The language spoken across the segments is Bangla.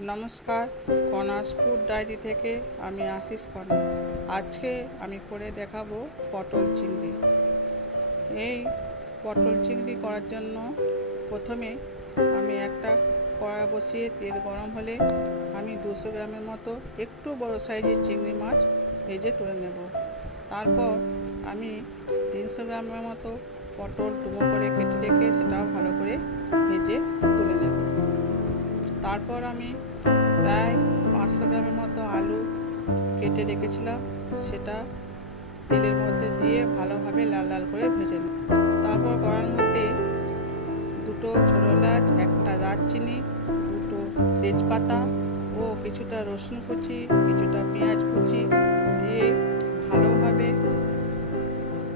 নমস্কার, কণাস ফুড ডায়েরি থেকে আমি আশিস কণা। আজকে আমি করে দেখাবো পটল চিংড়ি। এই পটল চিংড়ি করার জন্য প্রথমে আমি একটা কড়া বসিয়ে তেল গরম হলে আমি 200 গ্রামের মতো একটু বড় সাইজের চিংড়ি মাছ ভেজে তুলে নেব। তারপর আমি 300 গ্রামের মতো পটল ডুমো করে কেটে রেখে সেটাও ভালো করে ভেজে তুলে নেব। তারপর আমি প্রায় 500 গ্রামের মতো আলু কেটে রেখেছিলাম, সেটা তেলের মধ্যে দিয়ে ভালোভাবে লাল লাল করে ভেজে নেব। তারপর কড়ার মধ্যে দুটো ছোটো এলাচ, একটা দারচিনি, দুটো তেজপাতা ও কিছুটা রসুন কুচি, কিছুটা পেঁয়াজ কুচি দিয়ে ভালোভাবে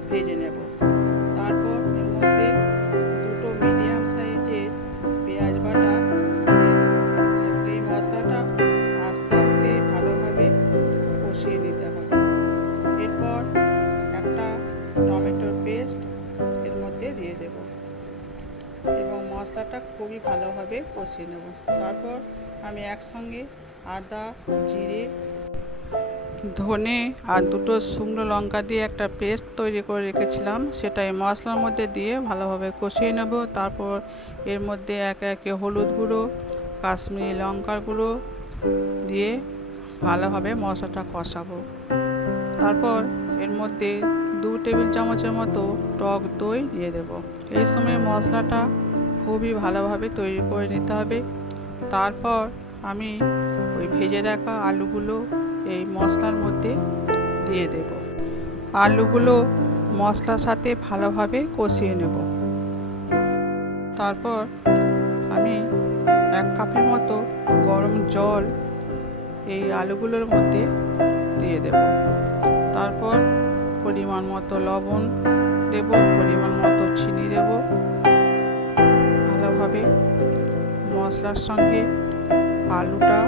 ভেজে নেব। তারপর এর মধ্যে দুটো মিডিয়াম সাইজের পেঁয়াজ বাটা দিয়ে দেবো এবং এই মশলাটা আস্তে আস্তে ভালোভাবে কষিয়ে নিতে হবে। এরপর একটা টমেটোর পেস্ট এর মধ্যে দিয়ে দেব এবং মশলাটা খুবই ভালোভাবে কষিয়ে নেব। তারপর আমি একসঙ্গে আদা, জিরে, ধনে আর দুটো শুকনো লঙ্কা দিয়ে একটা পেস্ট তৈরি করে রেখেছিলাম, সেটা এই মশলার মধ্যে দিয়ে ভালোভাবে কষিয়ে নেব। তারপর এর মধ্যে একে একে হলুদ গুঁড়ো, কাশ্মীরি লঙ্কার গুঁড়ো দিয়ে ভালোভাবে মশলাটা কষাবো। তারপর এর মধ্যে 2 টেবিল চামচের মতো টক দই দিয়ে দেব। এই সময় মশলাটা খুবই ভালোভাবে তৈরি করে নিতে হবে। তারপর আমি ওই ভেজে রাখা আলুগুলো এই মশলার মধ্যে দিয়ে দেব। আলুগুলো মশলার সাথে ভালোভাবে কষিয়ে নেব। তারপর আমি 1 কাপের মতো গরম জল এই আলুগুলোর মধ্যে দিয়ে দেব। তারপর পরিমাণ মতো লবণ দেব, পরিমাণ মতো চিনি দেব। ভালোভাবে মশলার সঙ্গে আলুটা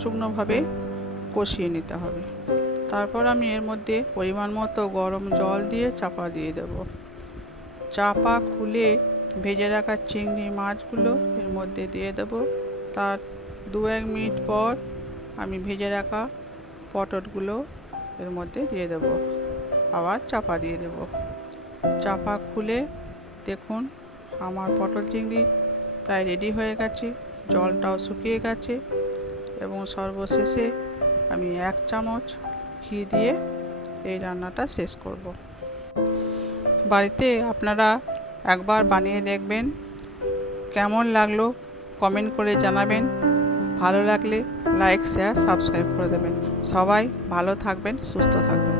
শুকনোভাবে কষিয়ে নিতে হবে। তারপর আমি এর মধ্যে পরিমাণ মতো গরম জল দিয়ে চাপা দিয়ে দেব। চাপা খুলে ভেজে রাখা চিংড়ি মাছগুলো এর মধ্যে দিয়ে দেব। তার 2-1 মিনিট পর আমি ভেজে রাখা পটলগুলো এর মধ্যে দিয়ে দেব, আবার চাপা দিয়ে দেব। চাপা খুলে দেখুন আমার পটল চিংড়ি প্রায় রেডি হয়ে গেছে, জলটাও শুকিয়ে গেছে এবং সর্বশেষে আমি 1 চামচ ঘি দিয়ে এই রান্নাটা শেষ করব। বাড়িতে আপনারা একবার বানিয়ে দেখবেন, কেমন লাগলো কমেন্ট করে জানাবেন। ভালো লাগলে লাইক, শেয়ার, সাবস্ক্রাইব করে দেবেন। সবাই ভালো থাকবেন, সুস্থ থাকবেন।